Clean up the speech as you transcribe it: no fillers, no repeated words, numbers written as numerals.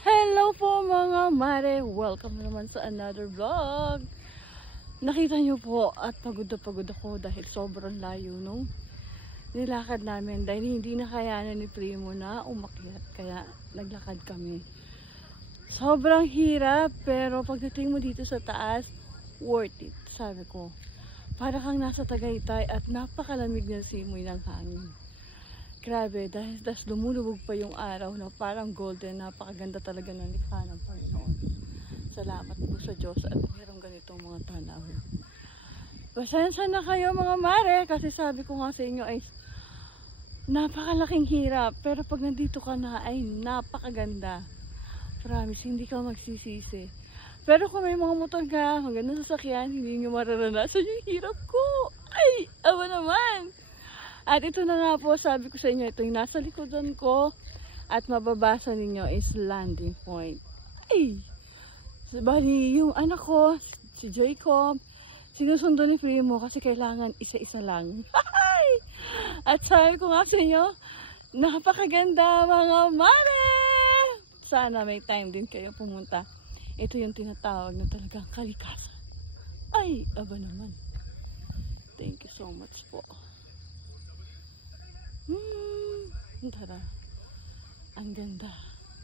Hello po mga mare! Welcome naman sa another vlog. Nakita nyo po at pagod na pagod ako dahil sobrang layo nung nilakad namin dahil hindi na kayanan ni Primo na umakyat, kaya naglakad kami. Sobrang hirap pero pagdating mo dito sa taas, worth it, sabi ko. Para kang nasa Tagaytay at napakalamig ng simoy ng hangin. Grabe, dahil lumulubog pa yung araw na parang golden. Napakaganda talaga ng likha ng Panginoon. Salamat po sa Diyos at mayroong ganitong mga tanaw. Pasensya na kayo mga mare, kasi sabi ko nga sa inyo ay napakalaking hirap. Pero pag nandito ka na ay napakaganda. Promise, hindi ka magsisisi. Pero kung may mga motor ka, magandang sasakyan, hindi nyo mararanasan yung hirap ko. Ay, awa naman! At ito na nga po, sabi ko sa inyo, ito yung nasa likodan ko at mababasa ninyo is landing point. Ay! Bali, yung anak ko, si Jacob, sinusundo ni Primo kasi kailangan isa-isa lang. At sabi ko nga sa inyo, napakaganda mga mare! Sana may time din kayo pumunta. Ito yung tinatawag na talagang kalikasan. Ay, aba naman. Thank you so much po. Tara, ang ganda.